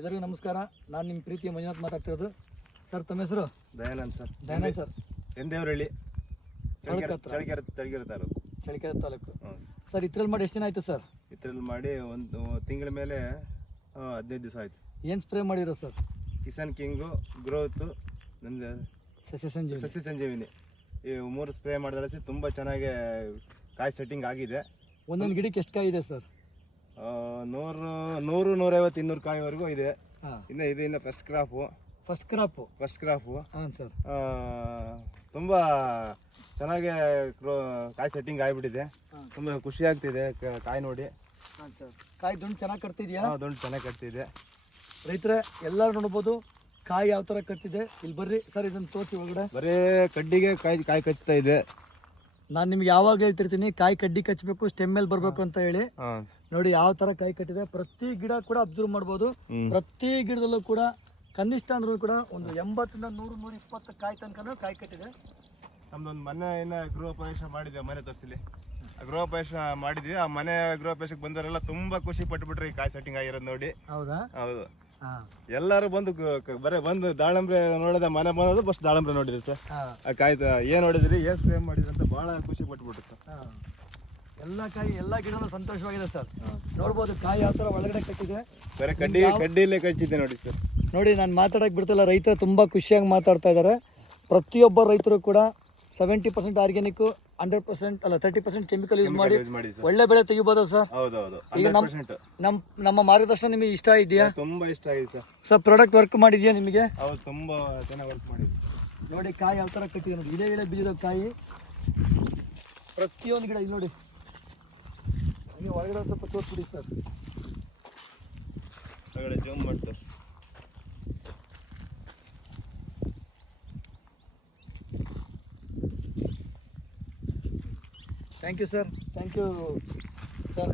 ಎಲ್ಲರಿಗೂ ನಮಸ್ಕಾರ. ನಾನು ನಿಮ್ಮ ಪ್ರೀತಿಯ ಮಂಜುನಾಥ್ ಮಾತಾಡ್ತಿರೋದು. ಸರ್ ತಮ್ಮ ಹೆಸರು? Dayanand sir. Dayanand sir, Endevarahalli, Challakere taluk. Challakere taluk. Sir ಇದ್ರಲ್ಲಿ ಮಾಡಿ ಎಷ್ಟು ದಿನ ಆಯಿತು ಸರ್? ಇದ್ರಲ್ಲಿ ಮಾಡಿ ಒಂದು ತಿಂಗಳ ಮೇಲೆ 15 ದಿವಸ ಆಯಿತು. ಏನು ಸ್ಪ್ರೇ ಮಾಡಿರೋ ಸರ್? ಕಿಸಾನ್ ಕಿಂಗು, ಗ್ರೋತು, ನಂದು ಸಸ್ಯ ಸಂಜೀವಿನಿ, ಈ 3 ಸ್ಪ್ರೇ ಮಾಡಿದ್ರೆ ತುಂಬ ಚೆನ್ನಾಗಿ ಕಾಯಿ ಸೆಟ್ಟಿಂಗ್ ಆಗಿದೆ. ಒಂದೊಂದು ಗಿಡಕ್ಕೆ ಎಷ್ಟು ಕಾಯಿ ಇದೆ ಸರ್? 100, 150, 200 ಕಾಯಿವರೆಗೂ ಇದೆ. ಹಾಂ, ಇನ್ನು ಫಸ್ಟ್ ಕ್ರಾಪು. ಹಾಂ ಸರ್. ತುಂಬ ಚೆನ್ನಾಗಿ ಕಾಯಿ ಸೆಟ್ಟಿಂಗ್ ಆಗಿಬಿಟ್ಟಿದೆ. ತುಂಬ ಖುಷಿ ಆಗ್ತಿದೆ ಕಾಯಿ ನೋಡಿ. ಹಾಂ ಸರ್, ಕಾಯಿ ದುಂಡು ಚೆನ್ನಾಗಿ ಕಟ್ತಿದ್ಯಾ? ದುಂಡು ಚೆನ್ನಾಗಿ ಕಟ್ತಿದೆ. ರೈತರೇ ಎಲ್ಲರೂ ನೋಡ್ಬೋದು ಕಾಯಿ ಯಾವ ಥರ ಕಟ್ತಿದೆ. ಇಲ್ಲಿ ಬರ್ರಿ ಸರ್, ಇದನ್ನು ತೋರಿಸಿ ಒಳಗಡೆ. ಬರೀ ಕಡ್ಡಿಗೆ ಕಾಯಿ ಕಚ್ತಾ ಇದೆ. ನಾನು ನಿಮ್ಗೆ ಯಾವಾಗ ಹೇಳ್ತಿರ್ತೀನಿ ಕಾಯಿ ಕಡ್ಡಿ ಕಚ್ಚಬೇಕು, ಸ್ಟೆಮ್ ಮೇಲೆ ಬರಬೇಕು ಅಂತ ಹೇಳಿ. ನೋಡಿ ಯಾವ ಥರ ಕಾಯಿ ಕಟ್ಟಿದೆ. ಪ್ರತಿ ಗಿಡ ಕೂಡ ಅಬ್ಸರ್ವ್ ಮಾಡ್ಬೋದು. ಪ್ರತಿ ಗಿಡದಲ್ಲೂ ಕೂಡ ಕನಿಷ್ಠ ಅಂದ್ರೂ ಕೂಡ ಒಂದು 80 100 120 ಕಾಯಿ ತನಕ ಕಾಯಿ ಕಟ್ಟಿದೆ. ನಮ್ದೊಂದು ಮನೆ ಗೃಹ ಪ್ರವೇಶ ಮಾಡಿದ್ವಿ, ಮನೆ ತರಿಸಲಿ ಗೃಹ ಪ್ರವೇಶ ಮಾಡಿದ್ವಿ. ಆ ಮನೆ ಗೃಹ ಪ್ರವೇಶಕ್ಕೆ ಬಂದವರೆಲ್ಲ ತುಂಬಾ ಖುಷಿ ಪಟ್ಟುಬಿಟ್ರಿ ಕಾಯಿ ಸೆಟ್ಟಿಂಗ್ ಆಗಿರೋದು ನೋಡಿ. ಹೌದಾ? ಹೌದು. ಎಲ್ಲರೂ ಬಂದು ಬರೀ ಬಂದು ದಾಳಂಬ್ರೆ ನೋಡಿದ, ಮನೆ ಬಂದೋದು ಬಸ್ ದಾಳಂಬ್ರೆ ನೋಡಿದ್ರಿ ಸರ್. ಆ ಕಾಯಿ ಏನ್ ನೋಡಿದ್ರಿ, ಏನ್ ಸ್ಪ್ರೇ ಮಾಡಿದ್ರಿ ಅಂತ ಬಹಳ ಖುಷಿ ಪಟ್ಟುಬಿಟ್ರು ಸರ್. ಎಲ್ಲ ಗಿಡನೂ ಸಂತೋಷವಾಗಿದೆ ಸರ್. ನೋಡ್ಬೋದು ಕಾಯಿ ಯಾವ ಥರ ಒಳಗಡೆ ಕಟ್ಟಿದೆ. ಬರೀ ಕಡ್ಡಿಯಲ್ಲೇ ಕಚ್ಚಿದೆ ನೋಡಿ ಸರ್. ನೋಡಿ ನಾನು ಮಾತಾಡಕ್ಕೆ ಬಿಡ್ತಿಲ್ಲ, ರೈತರು ತುಂಬ ಖುಷಿಯಾಗಿ ಮಾತಾಡ್ತಾ ಇದ್ದಾರೆ. ಪ್ರತಿಯೊಬ್ಬ ರೈತರು ಕೂಡ 70% ಆರ್ಗ್ಯಾನಿಕ್, 100% ಅಲ್ಲ 30% ಕೆಮಿಕಲ್ ಯೂಸ್ ಮಾಡಿ ಒಳ್ಳೆ ಬೆಳೆ ತೆಗಿಬೋದಾ ಸರ್? ಈಗ ನಮ್ಮ ಮಾರ್ಗದರ್ಶನ ನಿಮಗೆ ಇಷ್ಟ ಇದೆಯಾ? ತುಂಬಾ ಇಷ್ಟ ಆಗಿದೆ ಸರ್. ಸರ್ ಪ್ರಾಡಕ್ಟ್ ವರ್ಕ್ ಮಾಡಿದ್ಯಾ ನಿಮಗೆ? ಹೌದು, ತುಂಬಾ ಚೆನ್ನಾಗಿ ವರ್ಕ್ ಮಾಡಿದ್ವಿ. ನೋಡಿ ಕಾಯಿ ಯಾವ ಥರ ಕಟ್ಟಿದೆ ನೋಡಿ. ಇಳೆ ಬೀಳಿರೋ ಕಾಯಿ ಪ್ರತಿಯೊಂದು ಗಿಡ. ಇಲ್ಲಿ ನೋಡಿ, ನೀವು ಒಳಗಡೆ ಸ್ವಲ್ಪ ತೋರಿಸ್ಬಿಡಿ ಸರ್. ಒಳಗಡೆ ಜೂಮ್ ಮಾಡ್ತಾರೆ. Thank you sir. Thank you sir.